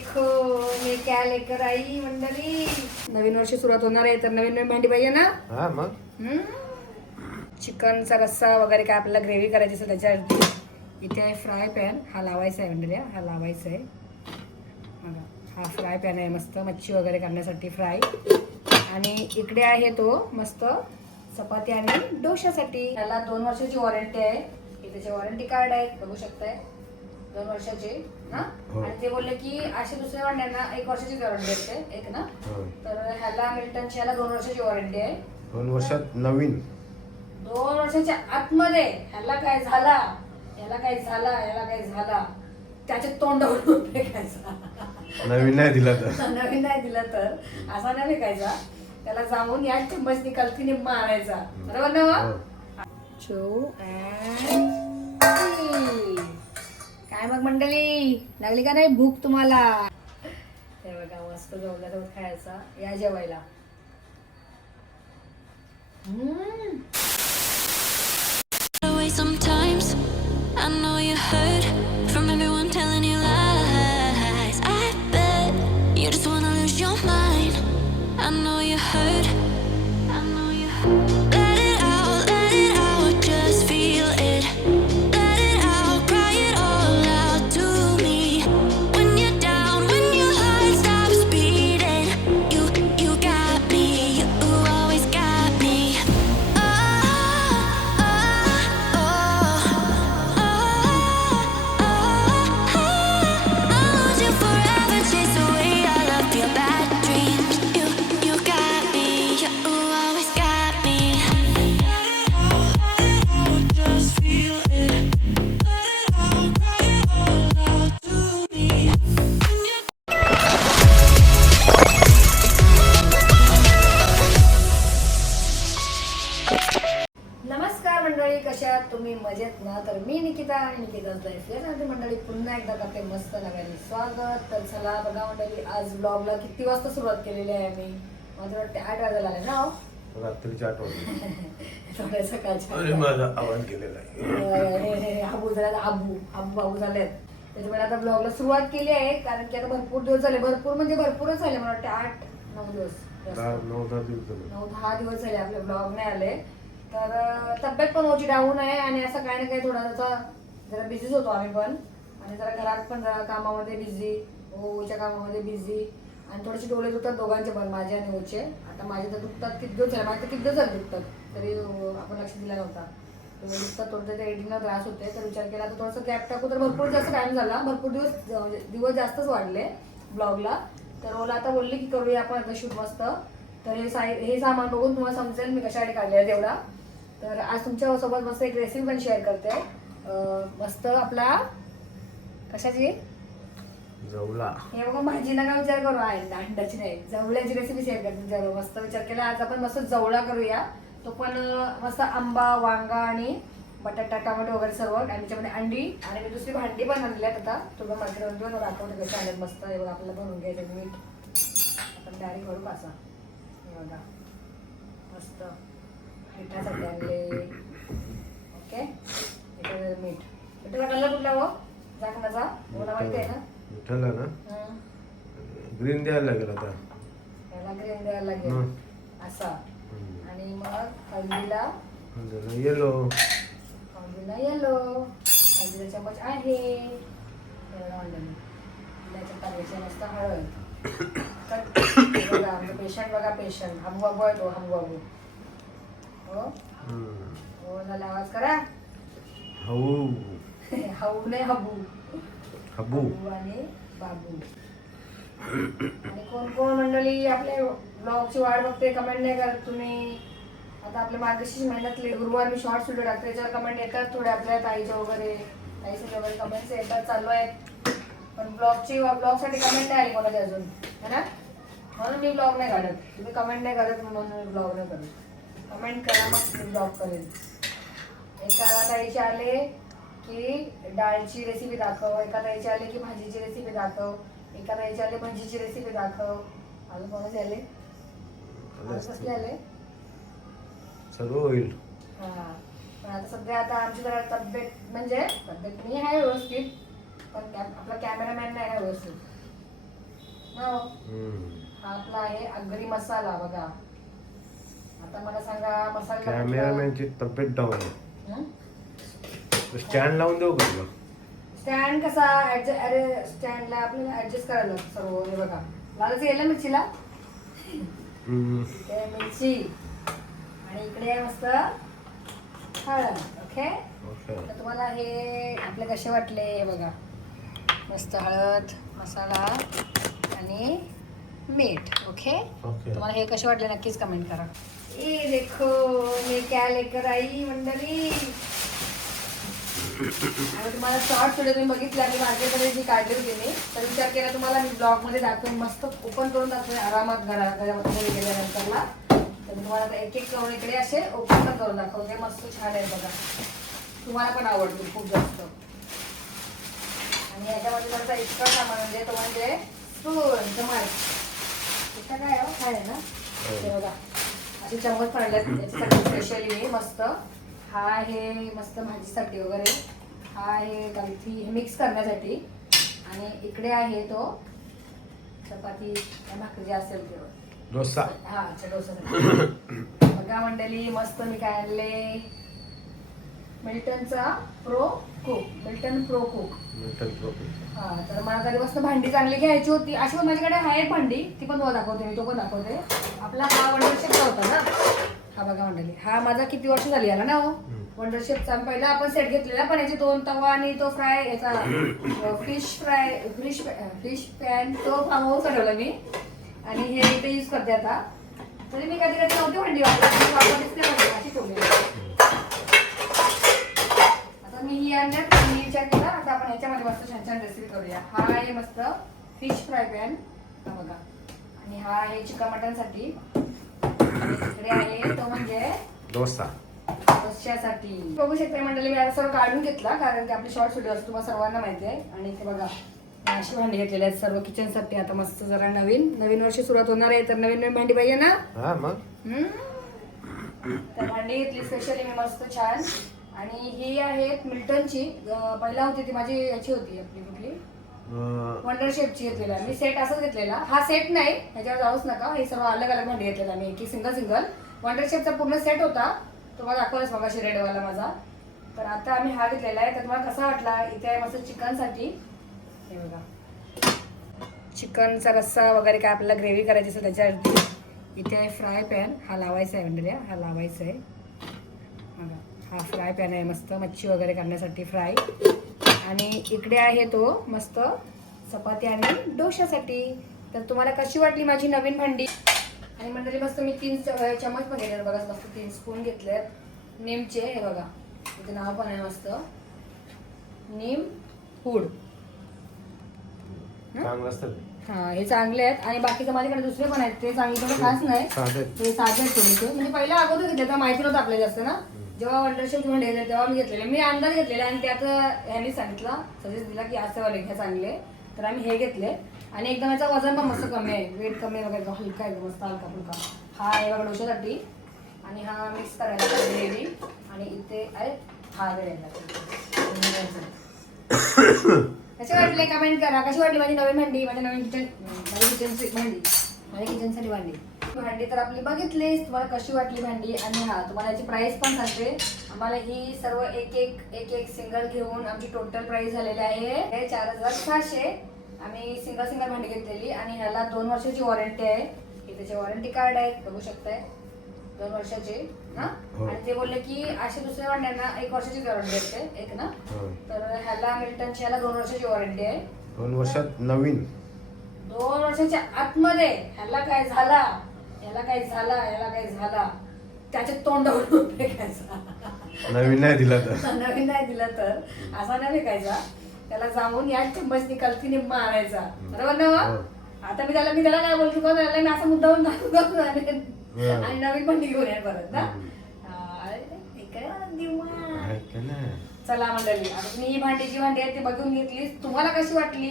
देखो मी क्या लेकर आई मंडळी. नवीन वर्ष सुरुवात होणार आहे तर नवीन नवीन भांडी पाहिजे ना. हा मग चिकनचा रस्सा वगैरे काय आपल्याला ग्रेव्ही करायची असेल त्याच्यावरती इथे आहे फ्राय पॅन. हा लावायचा आहे मंडळी, हा लावायचा आहे बघा. हा फ्राय पॅन आहे मस्त मच्छी वगैरे करण्यासाठी फ्राय. आणि इकडे आहे तो मस्त चपाती आणि डोशासाठी. त्याला 2 वर्षाची वॉरंटी आहे. त्याचे वॉरंटी कार्ड आहे बघू शकताय 2 वर्षाचे ना. आणि ते बोलले की असे दुसऱ्या भांड्यांना 1 वर्षाची वॉरंटी असते एक ना. तर ह्याला मिल्टनची ह्याला 2 वर्षाची वॉरंटी आहे. 2 वर्षात नवीन 2 वर्षाच्या आतमध्ये ह्याला काय झाला, याला काय झाला, याला काय झाला त्याच्या तोंडावर फेकायचा. नवीन नाही दिला तर नवीन नाही दिला तर असा नाही फेकायचा. त्याला जाऊन या चम्मचनी कलथीने मारायचा. बरोबर ना. काय मग मंडळी लागली का नाही भूक तुम्हाला? हे बघा मस्त जेवल्यासोबत खायचा. या जेवायला. Sometimes I know you heard from everyone telling you lies. I bet you just wanna lose your mind. I know you heard. I know you heard. Let it out, just feel it. Let it out, cry it all out to me. When you're down, when your heart stops beating, you got me, you always got me. नमस्कार मंडळी, कशा आहात तुम्ही? मजेत ना. तर मी निकिता आणि निकिताच life या मंडळी पुन्हा एकदा करते मस्त नव्याने स्वागत. तर चला बघा मंडळी, आज ब्लॉगला किती वाजता सुरुवात केलेली आहे आम्ही? मला वाटते 8 वाजायला आले ना. रात्रीच्या 8 वाजता थोड्या सकाळच्या माझा आवाज केलेला आहे. आबू झाला, आबू बाबू झालेत. त्याच्यामुळे आता ब्लॉगला सुरुवात केली आहे. कारण की आता भरपूर दिवस झाले, भरपूर म्हणजे भरपूरच झाले. मला वाटते 8-9 दिवस, 9-10 दिवस झाले आपले ब्लॉग नाही आले. तर तब्येत पण होती डाऊन आहे आणि असं काही ना काही थोडासा जरा बिझीच होतो आम्ही पण. आणि जरा घरात पण जरा कामामध्ये बिझी, ओच्या कामामध्ये बिझी. आणि थोडेसे डोळे दुखतात दोघांचे पण, माझे आणि ओचे. आता माझे तर दुखतात, किती दिवस झाले, माझे तर किती दिवस झाले दुखतात, तरी आपण लक्ष दिला नव्हता. दुखतात थोडं, ते एडिटिंगला त्रास होते. तर विचार केला तर थोडंसं गॅप टाकू. तर भरपूर जास्त टाइम झाला, भरपूर दिवस जास्तच वाढले ब्लॉगला. तर ओला आता बोलली की करूया आपण आता शूट मस्त. तर हे सामान बघून तुम्हाला समजेल मी कशासाठी काढले आहे तेवढा. तर आज तुमच्या सोबत मस्त एक रेसिपी पण शेअर करते. मस्त आपला कशाची जवला. हे बघा, भाजी नका विचार करू, आहे अंड्याची नाही, जवळ्याची रेसिपी शेअर करते तुमच्याबरोबर. मस्त विचार केला आज आपण मस्त जवळा करूया. तो पण मस्त आंबा, वांगा आणि बटाटा, टोमॅटो वगैरे सर्व. आणि त्याच्यामध्ये अंडी आणि मी दुसरी भांडी पण आणली आहेत. आता तुला मार्केटमध्ये दाखवते कसे आणत मस्त. हे बघा, आपल्याला भरून घ्यायचं मीठ. आपण डायरेक्ट करू पासा. हे बघा मस्त मिठासाठी आणले. ओके, मीठ. मिठाचा कलर कुठला हो झाकणाचा मला माहिती आहे ना. मिठाला ना ग्रीन द्यायला लागेल आता. याला ग्रीन द्यायला लागेल असा. आणि मग हळदीला येलो. हळदीला येलो. हळदीला चमच आहे. मस्त हळद. बघा आमचं पेशंट, बघा पेशंट हबू बाबू आहे तो. हबू बाबू हो हो झाला. आवाज करा. हऊ हबू नाही, हबू. हबू आणि बाबू. आणि कोण कोण मंडळी आपल्या ब्लॉगची वाट बघते, कमेंट नाही करत तुम्ही. आता आपल्या मार्गशीर्ष महिन्यातले गुरुवार मी शॉर्ट्स व्हिडिओ टाकते, त्याच्यावर कमेंट येतात थोड्या आपल्या ताईच्या वगैरे. ताईचे वगैरे कमेंट्स येतात, चालू आहेत. पण ब्लॉगसाठी कमेंट नाही आली कोणाची अजून, है ना. म्हणून मी ब्लॉग नाही काढत. तुम्ही कमेंट नाही करत म्हणून मी ब्लॉग नाही करत. कमेंट करा मग मी ब्लॉग करेन. एका ताईचे आले की डाळची रेसिपी दाखव, एका ताईचे आले की भाजीची रेसिपी दाखव, एका ताईचे आले भजीची रेसिपी दाखव. अजून कोणाचे आले? कसले आले? सर्व होईल. हा, पण आता सध्या आता आमची जरा तब्येत म्हणजे तब्येत मी आहे व्यवस्थित, पण आपला कॅमेरामॅन नाही आहे व्यवस्थित. हो. हा आपला आहे अगरी मसाला बघा. आता मला सांगा मसाला कॅमेरामॅनची तब्येत डाऊन आहे. स्टँड लावून देऊ का तुला? स्टँड कसा अरे स्टँडला आपल्याला ऍडजस्ट करायला सर्व. हे बघा लालच गेलं मिरचीला. इकडे मिरची आणि इकडे आहे मस्त हळद. ओके. तर तुम्हाला हे आपले कसे वाटले हे बघा. मस्त हळद मसाला आणि मीठ. ओके. तुम्हाला हे कसे वाटले नक्कीच कमेंट करा. ये देखो मैं क्या लेकर आई मंडळी. आणि तुम्हाला शॉर्ट व्हिडिओ तुम्ही बघितला मी माझ्याकडे जी काढली होती मी तर विचार केला तुम्हाला मी ब्लॉग मध्ये दाखवेन. मस्त ओपन करून दाखवेन आरामात घरामध्ये गेल्यानंतरला. तर तुम्हाला आता एक एक करून इकडे असे ओपन पण करून दाखवते. मस्त छान आहे बघा. तुम्हाला पण आवडतील खूप जास्त. आणि याच्यामध्ये त्याचा इतकं सामान म्हणजे तो म्हणजे स्पून चमच. इतका काय हो काय आहे ना हे बघा असे चमच पडलेत त्याच्यासाठी स्पेशली मी मस्त. हा आहे मस्त भाजीसाठी वगैरे. हा आहे गाठी मिक्स करण्यासाठी. आणि इकडे आहे तो चपाती भाकरी जे असेल ते डोसा. हा डोसा बघा मंडळी. मस्त मी काय आणले मिल्टनचा Pro Cook. Milton Pro Cook. हा तर मला तरी मस्त भांडी चांगली घ्यायची होती. अशी पण माझ्याकडे आहे भांडी ती पण तुम्हाला दाखवते मी. तो पण दाखवते. आपला हा वंडर शेपचा होता ना. हा बघा मंडळी हा माझा किती वर्ष झाली याला ना हो वंडर शेपचा. पहिला आपण सेट घेतलेला पण याचे 2 तवा आणि तो फ्राय याचा फिश पॅन तो फार्म हाऊस काढवला मी. आणि हे इथे यूज करते आता. तरी मी कधी कधी नव्हती भांडी वापरतेच नाही भांडी अशी ठेवली. आता मी ही आणण्यात मी विचार केला आता आपण याच्यामध्ये मस्त छान छान रेसिपी करूया. हा आहे मस्त फिश फ्राय पॅन हा बघा. आणि हा आहे चिकन मटन साठी. आणि इकडे आहे तो म्हणजे डोश्यासाठी. बघू शकता मंडळी मी आता सर्व काढून घेतला कारण की आपले शॉर्ट व्हिडिओ तुम्हाला सर्वांना माहिती आहे. आणि इथे बघा अशी भांडी घेतलेली आहेत सर्व किचन साठी. आता मस्त जरा नवीन वर्ष सुरुवात होणार आहे तर नवीन भांडी पाहिजे ना. तर भांडी घेतली स्पेशली मी मस्त छान. आणि ही आहेत मिल्टनची. पहिला होती ती माझी याची होती आपली कुठली वंडर शेपची घेतलेला मी. सेट असंच घेतलेला. हा सेट नाही ह्याच्यावर जाऊच नका. हे सर्व अलग अलग भांडी घेतलेला मी. एक सिंगल वंडर शेपचा पूर्ण सेट होता. तुम्हाला दाखवलंच बघा रेडवाला माझा. तर आता आम्ही हा घेतलेला आहे. तर तुम्हाला कसा वाटला. इथे आहे मस्त चिकनसाठी हे बघा चिकनचा रस्सा वगैरे काय आपल्याला ग्रेव्ही करायची असेल त्याच्यावरती. इथे आहे फ्राय पॅन. हा लावायचा आहे मंडळी. हा लावायचा आहे बघा. हा फ्राय पॅन आहे मस्त मच्छी वगैरे करण्यासाठी फ्राय. आणि इकडे आहे तो मस्त चपाती आणि डोशासाठी. तर तुम्हाला कशी वाटली माझी नवीन भांडी. आणि मंडळी मस्त मी 3 चमच पण घेतले बघा. मस्त 3 स्पून घेतलेत नीमचे. हे बघा इथे नाव पण आहे मस्त नीम फूड. हा हे चांगले आहेत. आणि बाकीचे माझ्याकडे दुसरे पण आहेत ते चांगले थोडे खास नाही ते साधे आहेत थोडेसे. म्हणजे पहिला अगोदर घेतले तर माहिती नव्हतं आपल्याला जास्त ना. जेव्हा वंडर शेप भांडे घेतले तेव्हा मी घेतलेले. मी अंदाज घेतलेला आणि त्यात ह्यांनी सांगितलं सजेस्ट दिला की असे वाले घ्या चांगले. तर आम्ही हे घेतले. आणि एकदम याचा वजन पण मस्त कमी आहे. वेट कमी वगैरे हलका आहे मस्त हलका फुलका. हा आहे बघा डोशासाठी. आणि हा मिक्स करायला ग्रेव्ही. आणि इथे आहे हा वेळेला. कसे वाटले कमेंट करा. कशी वाटली माझी नवीन भांडी. माझ्या नवीन किचनची भांडी माझ्या किचनसाठी भांडी तर आपली बघितलीच. तुम्हाला कशी वाटली भांडी. आणि हा तुम्हाला याची प्राइस पण सांगते. आम्हाला ही सर्व एक सिंगल घेऊन आमची टोटल प्राइस झालेली आहे 4600. आम्ही सिंगल भांडी घेतलेली. आणि ह्याला 2 वर्षाची वॉरंटी आहे. हे त्याचे वॉरंटी कार्ड आहे बघू शकताय 2 वर्षाचे ना. आणि ते बोलले की असे दुसऱ्या भांड्यांना 1 वर्षाची वॉरंटी असते एक ना. तर ह्याला मिल्टनची ह्याला 2 वर्षाची वॉरंटी आहे. 2 वर्षात नवीन 2 वर्षाच्या आतमध्ये ह्याला काय झाला त्याच्या तोंडावर फेकायचा. नवीन नाही दिला तर असा नाही फेकायचा. त्याला जाऊन या चम्मचनी कलती निम्मा आणायचा. बरोबर ना. आता मी त्याला काय बोलतो मी असं मुद्दाहून आणि नवीन भांडी घेऊन येणार परत ना. चला मंडळी आता तुम्ही ही भांडी आहे ती बघून घेतली. तुम्हाला कशी वाटली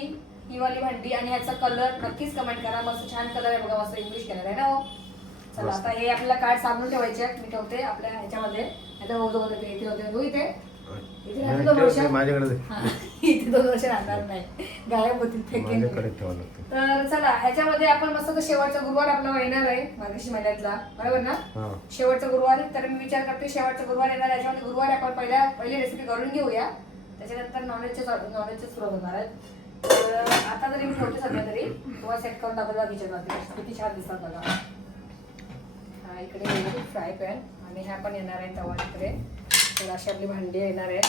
ही वाली भांडी. आणि ह्याचा कलर नक्कीच कमेंट करा. मस्त छान कलर आहे बघा. मस्त इंग्लिश कलर आहे ना. चला आता हे आपल्याला कार्ड साबणून ठेवायचे. मी ठेवते आपल्या ह्याच्यामध्ये. आता इथे इथे राहते 2 वर्ष. माझ्याकडे हा, इथे 2 वर्ष राहणार नाही, गायब होतील फेकेल. माझ्याकडे ठेवावं लागतं. तर चला ह्याच्यामध्ये आपण मस्त तो शेवटचा गुरुवार आपला येणार आहे मार्गशीर्ष महिन्यातला, बरोबर ना? हा. शेवटचा गुरुवार. तर मी विचार करते शेवटचा गुरुवार येणार, याच्यामध्ये गुरुवार आपण पहिली रेसिपी करून घेऊया, त्याच्यानंतर नॉनव्हेजचे सुरुवात होणार आहे. तर आता तरी मी ठेवते सध्या तरी, तुम्हाला सेट करून दाखवला किचनवरती किती छान दिसतात बघा. हा इकडे फ्राय पॅन आणि ह्या पण येणार आहे तवा इकडे. तर अशी आपली भांडी येणार आहे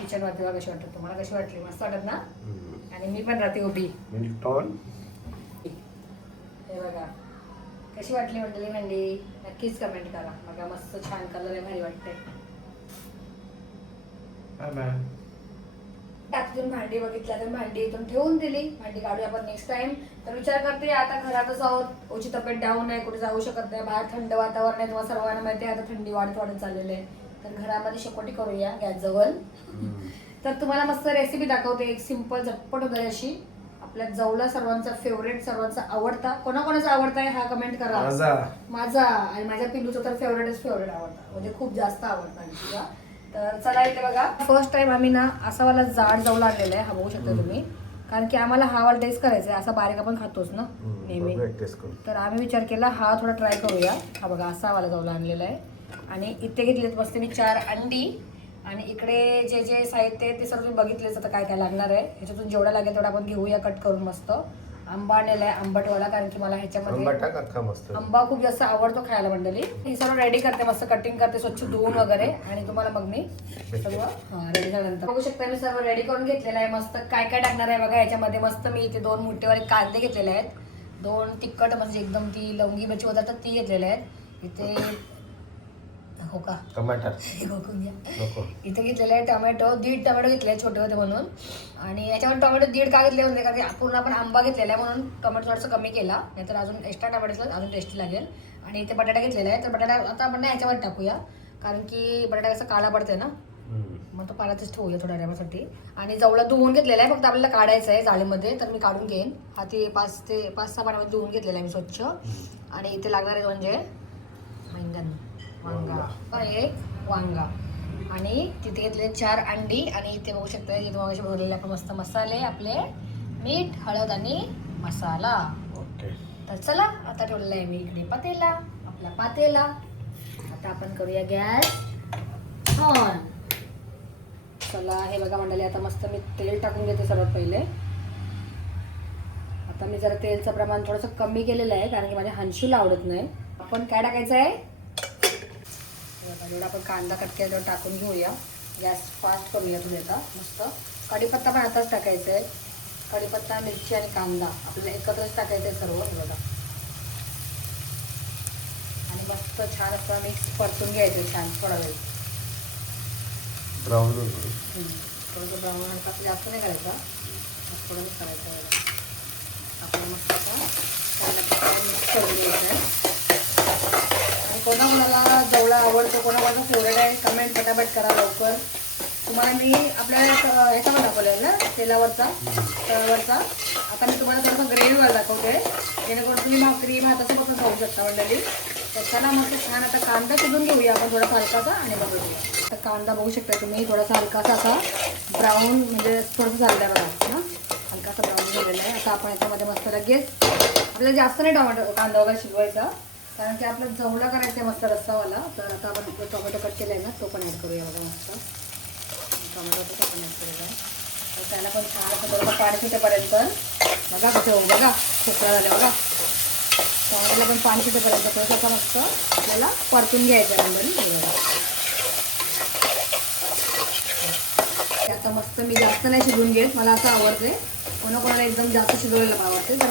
किचनवरती बघा. कशी वाटतात तुम्हाला? कशी वाटली? मस्त वाटत ना? आणि मी पण राहते उभी. हे बघा कशी वाटली मंडळी भांडी, नक्कीच कमेंट करा. बघा मस्त छान कलर आहे, भारी वाटते. त्यातून भांडी बघितल्या तर भांडी इथून ठेवून दिली, भांडी काढूया आपण नेक्स्ट टाइम. तर विचार करते आता घरातच आहोत, ओची तब्येत डाऊन आहे, कुठे जाऊ शकत नाही, बाहेर थंड वातावरण आहे, तुम्हाला सर्वांना माहिती आहे आता थंडी वाढत चाललेली आहे. तर घरामध्ये शेकोटी करूया गॅस जवळ. तर तुम्हाला मस्त रेसिपी दाखवते, एक सिंपल झटपट वगैरे अशी. आपल्या जवला सर्वांचा फेवरेट, सर्वांचा आवडता. कोणाकोणाचा आवडता आहे हा कमेंट करा. माझा आणि माझ्या पिल्लूचा तर फेवरेट आवडता, म्हणजे खूप जास्त आवडता तुला. तर चला इथे बघा, फर्स्ट टाइम आम्ही ना असा वाला जाड जवला आणलेला आहे, हा बघू शकता तुम्ही. कारण की आम्हाला हा वाला टेस्ट करायचा आहे, असा बारीक आपण खातोच ना नेहमी. तर आम्ही विचार केला हा थोडा ट्राय करूया. हा बघा असा वाला जवला आणलेला आहे. आणि इथे घेतलेत मस्त मी 4 अंडी. आणि इकडे जे जे साहित्य आहे ते सर्व तुम्ही बघितलेच आता काय काय लागणार आहे. ह्याच्यातून जेवढा लागेल तेवढा आपण घेऊया कट करून मस्त. आंबा आणलेला आहे आंबटवाला, कारण की मला ह्याच्यामध्ये आंबा खूप जास्त आवडतो खायला मंडळी. हे सर्व रेडी करते, मस्त कटिंग करते स्वच्छ धुवून वगैरे. आणि तुम्हाला मग मी सर्व रेडी झाल्यानंतर बघू शकता मी सर्व रेडी करून घेतलेलं आहे. मस्त काय काय टाकणार आहे बघा ह्याच्यामध्ये. मस्त मी इथे 2 मोठेवाले कांदे घेतलेले आहेत, 2 तिखट म्हणजे एकदम ती लवंगी मिरची होतात ती घेतलेले आहेत. इथे हो का टमाटर इथे घेतलेले आहे टोमॅटो, 1.5 टोमॅटो घेतले छोटे होते म्हणून. आणि याच्यावर टोमॅटो 1.5 का घेतले होते, कारण पूर्ण आपण आंबा घेतलेला आहे म्हणून टोमॅटो थोडंसं कमी केला, नाहीतर अजून एक्स्ट्रा टोमॅटो अजून टेस्टी लागेल. आणि इथे बटाटा घेतलेला आहे, तर बटाटा आता आपण ह्याच्यावर टाकूया, कारण की बटाटा कसं काळा पडते ना, मग तो पाण्यातच ठेवूया थोड्या टायमासाठी. आणि जवळा धुवून घेतलेला आहे, फक्त आपल्याला काढायचं आहे जाळीमध्ये, तर मी काढून घेईन. हा ते 5 ते 6 पाण्यामध्ये धुवून घेतलेला आहे मी स्वच्छ. आणि इथे लागणार आहे म्हणजे वांगा, एक वांगा. आणि तिथे घेतले 4 अंडी. आणि इथे बघू शकता इथे मगाशी भरलेले आपण मस्त मसाले आपले, मीठ, हळद आणि मसाला. तर चला आता ठेवलेला आहे मी इकडे पातेला, आपला पातेला. आता आपण करूया गॅस ऑन. चला हे बघा मंडळी, आता मस्त मी तेल टाकून घेते सर्वात पहिले. आता मी जरा तेलचं प्रमाण थोडंसं कमी केलेलं आहे, कारण की माझ्या हंशीला आवडत नाही. आपण काय टाकायचं आहे, जेवढा आपण कांदा कट केला तेवढा टाकून घेऊया. गॅस फास्ट करूया तुम्ही आता. मस्त कढीपत्ता पण आताच टाकायचा आहे. कढीपत्ता, मिरची आणि कांदा आपल्याला एकत्रच टाकायचं आहे सर्व बघा. आणि मस्त छान असं मिक्स परतून घ्यायचं छान थोडा वेळ. ब्राऊन थोडंसं ब्राऊन आपलं जास्त नाही करायचं, थोडंच करायचं. आपल्याला मस्त मिक्स करून घ्यायचं आहे. कोणाकोणाला जवळा आवडतो, कोणाकोणाचा फेवरेट आहे कमेंट पटापट करा लवकर. तुम्हाला मी आपल्या ह्याच्यावर दाखवलेलं ना तेलावरचा तळवरचा. आता मी तुम्हाला थोडंसं ग्रेव्हीवर दाखवते, जेणेकरून तुम्ही भाकरी भातासोबत पण खाऊ शकता मंडळी. तर चला मस्त छान आता कांदा शिजून घेऊया आपण थोडासा हलकासा आणि बघूया. तर कांदा बघू शकता तुम्ही थोडासा हलकासा असा ब्राऊन, म्हणजे थोडंसं झालेला आहे बघा ना, हलकासा ब्राऊन झालेला आहे. आता आपण याच्यामध्ये मस्त लगेच, आपल्याला जास्त नाही कांदा वगैरे शिजवायचा, कारण की आपला जवळा करायचा आहे मस्त रस्सावाला. तर आता आपण टोमॅटो कट केला आहे ना, तो पण ॲड करूया बघा. मस्त टोमॅटो तो पण ॲड केलेला आहे. तर त्याला पण छान असं थोडंसं पाणी सुटेपर्यंत बघा कसं होऊ बघा, खोकला झालं बघा. टोमॅटोला पण पाणी सुटेपर्यंत थोडंसं असं मस्त आपल्याला परतून घ्यायचं आहे बघा. आता मस्त मी जास्त नाही शिजवून घेत, मला असं आवडते. कोणाकोणाला एकदम जास्त शिजवलेलं पण आवडते. तर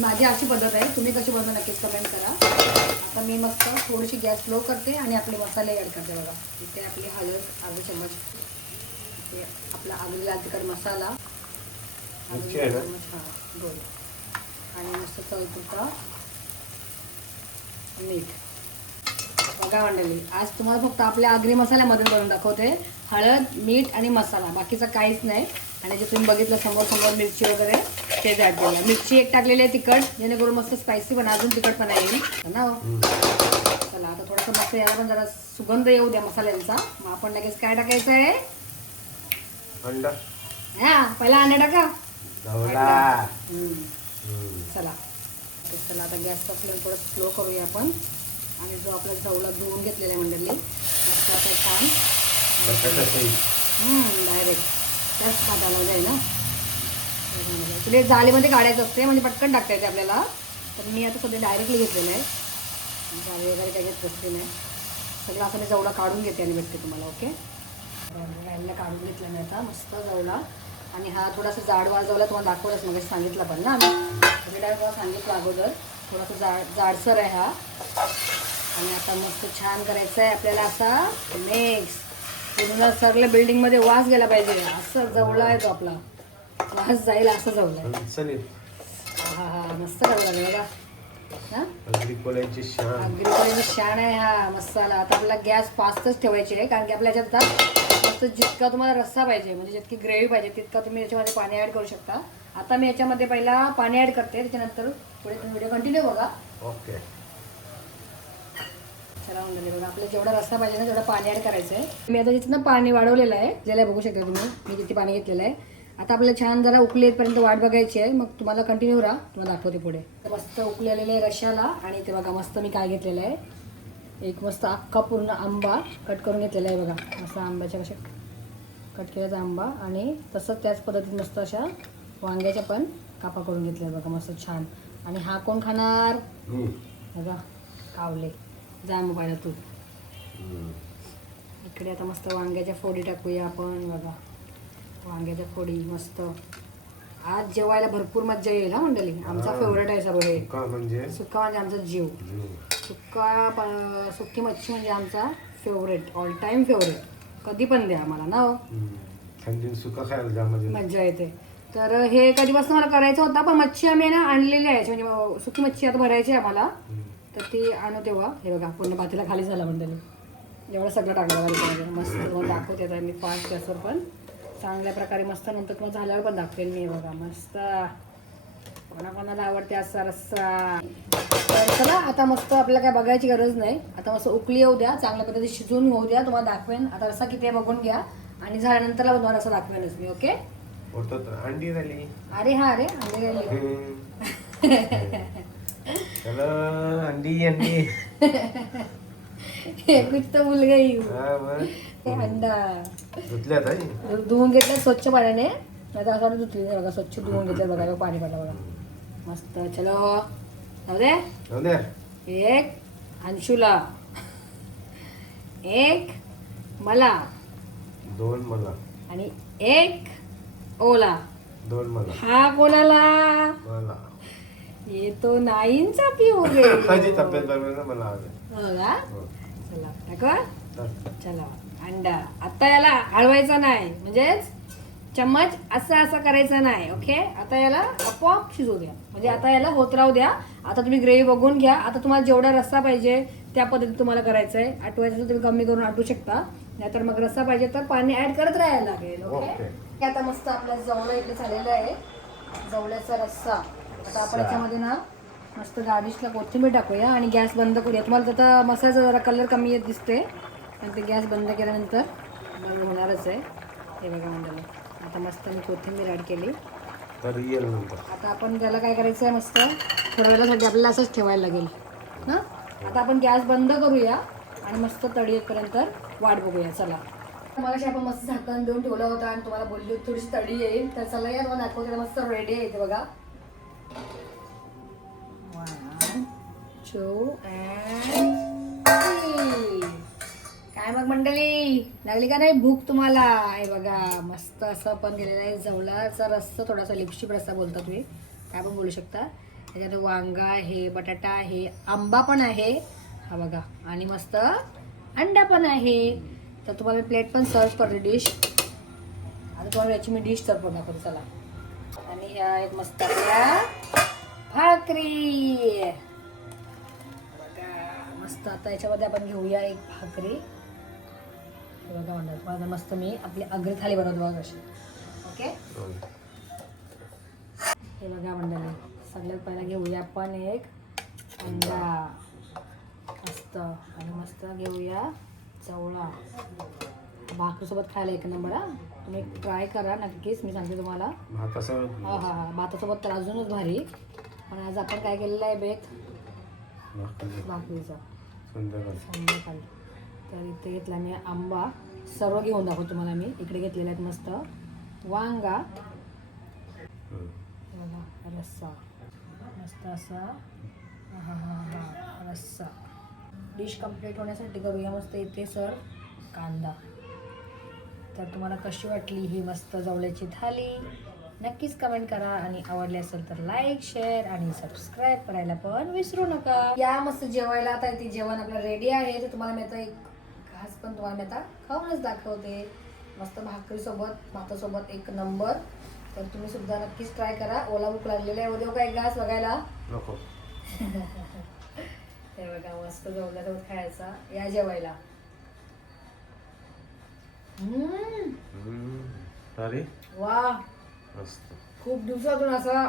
माझी अशी पद्धत आहे, तुम्ही कशी बनवता नक्कीच कमेंट करा. आता मी मस्त थोडीशी गॅस स्लो करते आणि आपले मसाले ॲड करते बघा. इथे आपली हळद अर्धा चमच, इथे आपला आगरी लाल तिखट मसाला, गोल, आणि मस्त चवीपुरता मीठ. बघा मंडळी, आज तुम्हाला फक्त आपल्या आगरी मसाल्यामध्ये बनवून दाखवते. हळद, मीठ आणि मसाला, बाकीचं काहीच नाही. आणि जे तुम्ही बघितलं समोर मिरची वगैरे तेच ॲड केलं. मिरची एक टाकलेली आहे तिखट, जेणेकरून मस्त स्पायसी पण अजून तिखट पण येईल ना. चला आता थोडासा मस्त याला पण जरा सुगंध येऊ द्या मसाल्यांचा. मग आपण लगेच काय टाकायचं आहे? अंडा. हा पहिला अंडा टाका. जवला. चला चला आता गॅसचा फ्लेम थोडं स्लो करूया आपण. आणि जो आपला जवला धुवून घेतलेला आहे मंडळी मस्त असं छान डायरेक्ट त्याच हाताला जाईल ना. तुला जाळीमध्ये काढायचं असते म्हणजे पटकन टाकता येते आपल्याला. तर मी आता सध्या डायरेक्टली घेतलेलं आहे. जाळी वगैरे काही घेत बसते नाही. सगळं असं मी जवला काढून घेते आणि भेटते तुम्हाला. ओके राहिलेला काढून घेतलं मी आता मस्त जवला. आणि हा थोडासा जाडवाळ जवला तुम्हाला दाखवलंच मग सांगितलं पण ना आम्ही डायरेक्ट सांगितलं अगोदर. थोडासा जाडसर आहे हा. आणि आता मस्त छान करायचं आहे आपल्याला असा मिक्स. पूर्ण सगळ्या बिल्डिंगमध्ये वास गेला पाहिजे असं जवला आहे तो आपला. वास जाईल असं जवला आहे. हा हा मस्त जवला आहे बघा. हा अग्रिकोल्याची शान आहे हा मसाला. आता आपल्याला गॅस फास्टच ठेवायची आहे कारण की आपल्या ह्याच्यात मस्त जितका तुम्हाला रस्सा पाहिजे म्हणजे जितकी ग्रेव्ही पाहिजे तितका तुम्ही याच्यामध्ये पाणी ॲड करू शकता. आता मी याच्यामध्ये पहिला पाणी ॲड करते त्याच्यानंतर पुढे तुम्ही व्हिडिओ कंटिन्यू बघा. ओके चला म्हणलं बघा आपल्याला जेवढा रस्सा पाहिजे ना तेवढं पाणी ॲड करायचं आहे. मी आता जिथं पाणी वाढवलेलं आहे ज्याला बघू शकता तुम्ही मी जिथे पाणी घेतलेलं आहे. आता आपल्याला छान जरा उकली येतपर्यंत वाट बघायची आहे. मग तुम्हाला कंटिन्यू राहा तुम्हाला दाखवते पुढे. मस्त उकली आलेले आहे रश्शाला. आणि ते बघा मस्त मी काय घेतलेलं आहे एक मस्त अख्खा पूर्ण आंबा कट करून घेतलेला आहे बघा. मस्त आंब्याच्या कशा कट केल्याचा आंबा आणि तसंच त्याच पद्धतीत मस्त अशा वांग्याच्या पण कापा करून घेतल्या बघा मस्त छान. आणि हा कोण खाणार बघा कावले जांब पाहिजे तू. इकडे आता मस्त वांग्याच्या फोडी टाकूया आपण बघा. वांग्याच्या फोडी मस्त. आज जेवायला भरपूर मज्जा येईल हा मंडळी. आमचा फेवरेट आहे सर्व हे. सुक्का म्हणजे आमचा जीव. सुक्की मच्छी म्हणजे आमचा फेवरेट ऑल टाइम फेवरेट. कधी पण द्या आम्हाला ना. सुका खायला मज्जा येते. तर हे कधीपासून मला करायचं होतं पण मच्छी आम्ही ना आणलेली आहे म्हणजे सुकी मच्छी आता भरायची आहे आम्हाला. तर ती आणू तेव्हा हे बघा पूर्ण पातेला खाली झाला मंडळी. एवढं सगळं टाकलं मस्त तुम्हाला दाखवते आता मी फास्ट गॅसवर पण चांगल्या प्रकारे मस्त. नंतर तुम्हाला झाल्यावर पण दाखवेन मी बघा मस्त. कोणाकोणाला आवडते असा रस्सा. तर चला आता मस्त आपल्याला काय बघायची गरज नाही. आता मस्त उकली येऊ द्या चांगल्या पद्धतीने शिजवून होऊ द्या. तुम्हाला दाखवेन आता रस्सा किती आहे बघून घ्या आणि झाल्यानंतरला तुम्हाला रस्सा दाखवेनच मी. ओके अंडी झाली. अरे हा अरे अंडी झाली. अंडी अंडी कुछ तो भूल गई. अंडा धुवून घेतलं स्वच्छ पाण्याने. आता असं धुतली बघा स्वच्छ धुवून घेतलं बघा पाणी पडलं बघा मस्त. चलो जाऊ दे. एक अंशुला एक मला 2 मला आणि एक ओला 2 मला. हा कोणाला मला ये तो नाईंचा पिऊ गे. माझी तब्येत बरोबर मला बघा चला टाका. चला अंडा. आता याला हलवायचा नाही म्हणजेच चम्मच असं असं करायचं नाही. ओके आता याला आपोआप शिजू द्या म्हणजे आता याला होत राहू द्या. आता तुम्ही ग्रेव्ही बघून घ्या. आता तुम्हाला जेवढा रस्सा पाहिजे त्या पद्धतीत तुम्हाला करायचं आहे. आटवायचं तर तुम्ही कमी करून आटू शकता नाहीतर मग रस्सा पाहिजे तर पाणी ऍड करत राहायला लागेल. ओके आता मस्त आपल्या जवळ इकडे झालेलं आहे जवळ्याचा रस्सा. आता आपण याच्यामध्ये ना मस्त गार्निशला कोथिंबीर टाकूया आणि गॅस बंद करूया. तुम्हाला आता मसाल्याचा जरा कलर कमी येत दिसते आणि ते गॅस बंद केल्यानंतर बंद होणारच आहे. हे बघा मंडळी आता मस्त मी कोथिंबीर ॲड केली. आता आपण त्याला काय करायचं आहे मस्त थोड्या वेळासाठी आपल्याला असंच ठेवायला लागेल ना. आता आपण गॅस बंद करूया आणि मस्त तडी येतपर्यंत वाट बघूया. चला मगाशी आपण मस्त झाकण देऊन ठेवलं होतं आणि तुम्हाला बोलली होती थोडीशी तडी येईल. तर चला या तुम्हाला दाखवते मस्त रेडी आहे इथे बघा. 1 2 and 3. काय मग मंडळी लागली का नाही भूक तुम्हाला. हे बघा मस्त असं पण गेलेलं आहे जवळाचा रस्सा. थोडासा लिपस्टिक रस्सा बोलता तुम्ही काय पण बोलू शकता. त्याच्यात वांगा आहे बटाटा आहे आंबा पण आहे हा बघा आणि मस्त अंडा पण आहे. तर तुम्हाला प्लेट पण सर्व करते डिश. आता तुम्हाला याची मी डिश सर्व दाखवते चला. आणि ह्या एक मस्त आपल्या भाकरी बघा मस्त. आता याच्यामध्ये आपण घेऊया एक भाकरी. हे बघा म्हणतात तुम्हाला मस्त मी आपली अग्री थाली बनवतो बघा कशी. ओके हे बघा मंडळी सगळ्यात पहिला घेऊया आपण एक अंडा मस्त मस्त. आणि मस्त घेऊया चवळा. भाकरीसोबत खायला एक नंबर हा. तुम्ही ट्राय करा नक्कीच, मी सांगते तुम्हाला. भातासोबत हा हा हा, भातासोबत तर अजूनच भारी. पण आज आपण काय केलेलं आहे बेत भाकरीचा संध्याकाळी. तर इथे घेतला मी आंबा. सर्व घेऊन दाखवतो तुम्हाला मी. इकडे घेतलेले आहेत मस्त वांगा, रस्सा मस्त असा. हा हा हा रस्सा. डिश कंप्लीट होण्यासाठी करूया मस्त इथे सर कांदा. तर तुम्हाला कशी वाटली ही मस्त जवळ्याची थाली नक्कीच कमेंट करा. आणि आवडली असेल तर लाईक शेअर आणि सबस्क्राईब करायला पण विसरू नका. या मस्त जेवायला. आता इथे जेवण आपलं रेडी आहे. तर तुम्हाला मी आता एक घास पण तुम्हाला मी आता खाऊनच दाखवते. मस्त भाकरीसोबत भातासोबत एक नंबर. तर तुम्ही सुद्धा नक्कीच ट्राय करा. ओला भूक लागलेला आहे. उद्या काय घास बघायला नको. हे बघा मस्त जवळ्यासोबत खायचा. या जेवायला. अरे वा मस्त. खूप दिवसातून असा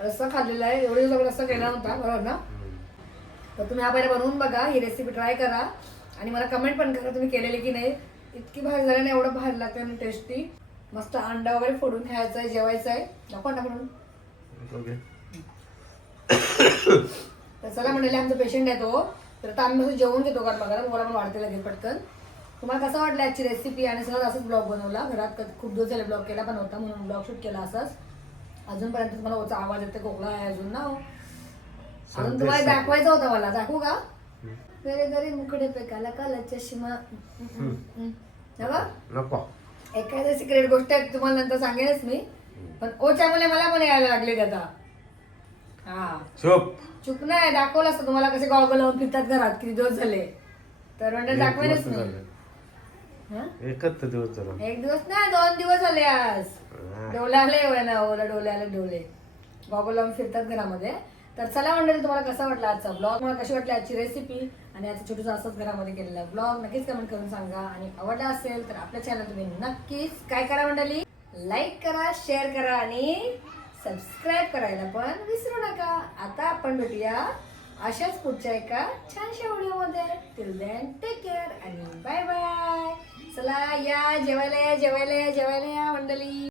रस्सा खाल्लेला आहे. एवढे दिवसात रस्सा केला नव्हता बरोबर ना. तर तुम्ही हा पहिला बनवून बघा. ही रेसिपी ट्राय करा आणि मला कमेंट पण करा तुम्ही केलेली की नाही. इतकी भारी झाली ना, एवढं भारी लागते आणि टेस्टी. मस्त अंडा वगैरे फोडून खायचं आहे, जेवायचं आहे. नको अंडा फोडून. तर चला मंडळी, आमचा पेशंट आहे तो. तर आता आम्ही मस्त जेवून घेतो गरमागरम. मला पण वाढते लागेल पटकन. तुम्हाला कसं वाटलं आजची रेसिपी. आणि सहज असंच ब्लॉग बनवला. घरात खूप दिवस झाले ब्लॉग केला पण होता म्हणून ब्लॉग शूट केला असाच. अजूनपर्यंत तुम्हाला ओचा आवाज येते. खोकला आहे अजून ना. अजून तुम्हाला दाखवायचा होता मला. दाखवू का. वेरे घरी मुकडे पे काला काला चष्मा. नको. एखादी सिक्रेट गोष्ट आहे तुम्हाला नंतर सांगेनच मी. पण ओच्यामुळे मला पण यायला लागले आता. हा चुक नाही. दाखवलं असतं तुम्हाला कसे गॉगल लावून फिरतात घरात किती दिवस झाले. तर म्हणजे दाखवेनच मी. एकच दिवस झाला. एक दिवस नाही 2 दिवस झाले आज. डोले आले ना. ओला डोले आले डोले. गॉगल लावून फिरतात घरामध्ये. तर चला मंडळी, तुम्हाला कसा वाटला आजचा ब्लॉग. मला कशी वाटली आजची रेसिपी आणि आजचं छोटंसं असंच घरामध्ये केलेला ब्लॉग नक्कीच कमेंट करून सांगा. आणि आवडला असेल तर आपल्या चॅनल तुम्ही नक्कीच काय करा मंडळी, लाईक करा, शेअर करा आणि सबस्क्राईब करायला पण विसरू नका. आता आपण भेटूया अशाच पुढच्या एका छानशा व्हिडिओमध्ये. टिल देन टेक केअर आणि बाय बाय. चला या जेवायला या जेवायला या जेवायला या मंडळी.